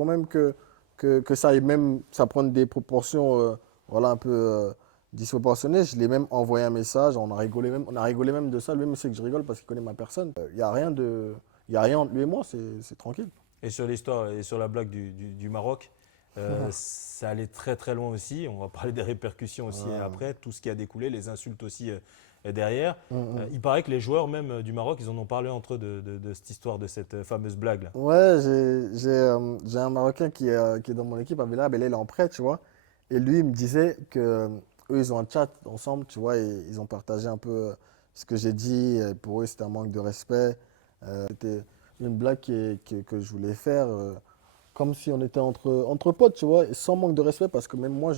avant même que ça aille même, ça prenne des proportions, voilà, un peu disproportionnées, je l'ai même envoyé un message, on a rigolé même de ça. Lui-même sait que je rigole parce qu'il connaît ma personne. Il n'y a rien il y a rien entre lui et moi, c'est tranquille. Et sur l'histoire et sur la blague du Maroc, ça allait très très loin aussi. On va parler des répercussions aussi Ah. après, tout ce qui a découlé, les insultes aussi derrière. Mm, Il paraît que les joueurs même du Maroc, ils en ont parlé entre eux de cette histoire, de cette fameuse blague là. Ouais, j'ai un Marocain qui est dans mon équipe à Villarreal, là, il est en prêt, tu vois. Et lui, il me disait que eux, ils ont un chat ensemble, tu vois, et ils ont partagé un peu ce que j'ai dit. Et pour eux, c'était un manque de respect. C'était une blague que je voulais faire, comme si on était entre potes, tu vois, et sans manque de respect, parce que même moi,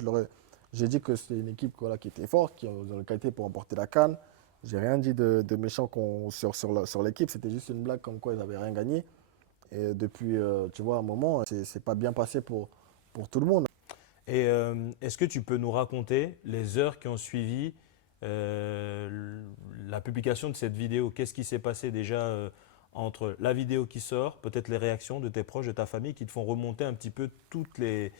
j'ai dit que c'était une équipe voilà, qui était forte, qui avait la qualité pour emporter la CAN. J'ai rien dit de méchant sur l'équipe, c'était juste une blague comme quoi ils n'avaient rien gagné. Et depuis, tu vois, un moment, c'est pas bien passé pour tout le monde. Et est-ce que tu peux nous raconter les heures qui ont suivi euh, la publication de cette vidéo? Qu'est-ce qui s'est passé déjà entre la vidéo qui sort, peut-être les réactions de tes proches, de ta famille, qui te font remonter un petit peu toutes les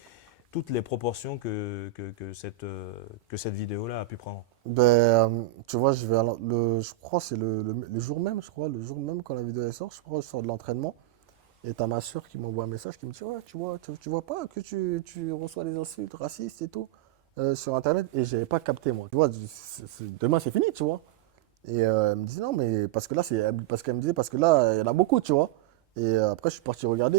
proportions que cette vidéo-là a pu prendre? Ben, tu vois, je crois que c'est le jour même, je crois, le jour même quand la vidéo elle sort, je crois, je sors de l'entraînement. Et t'as ma soeur qui m'envoie un message qui me dit, ouais, tu vois pas que tu reçois des insultes racistes et tout sur Internet. Et j'avais pas capté, moi. Tu vois, demain c'est fini, tu vois. Et elle me dit, non, mais parce que là, parce qu'elle me disait, parce que là, il y en a beaucoup, tu vois. Et après, je suis parti regarder.